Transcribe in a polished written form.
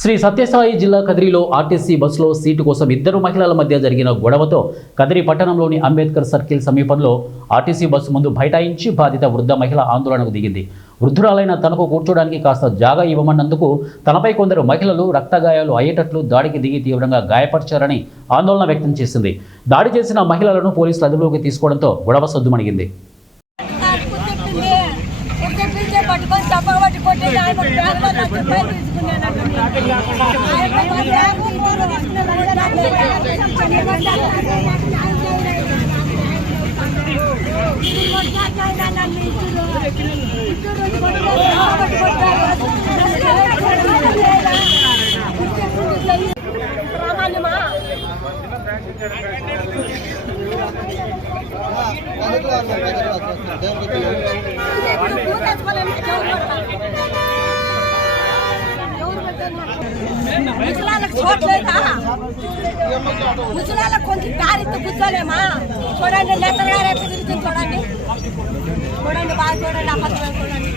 శ్రీ సత్యసాయి జిల్లా కదిరిలో ఆర్టీసీ బస్సులో సీటు కోసం ఇద్దరు మహిళల మధ్య జరిగిన గొడవతో కదిరి పట్టణంలోని అంబేద్కర్ సర్కిల్ సమీపంలో ఆర్టీసీ బస్సు ముందు బైఠాయించి బాధిత వృద్ధ మహిళ ఆందోళనకు దిగింది. వృద్ధురాలైన తనకు కూర్చోడానికి కాస్త జాగా ఇవ్వమన్నందుకు తనపై కొందరు మహిళలు రక్తగాయాలు అయ్యేటట్లు దాడికి దిగి తీవ్రంగా గాయపరిచారని ఆందోళన వ్యక్తం చేసింది. దాడి చేసిన మహిళలను పోలీసులు అదుపులోకి తీసుకోవడంతో గొడవ సద్దుమణిగింది. ముసలాళ్ళకు కొంచెం దారితో కూర్చోలేమా? చూడండి, నెత్తగా రేపు తిరుగుతుంది. చూడండి చూడండి, బాగా చూడండి, అప్పట్లో చూడండి.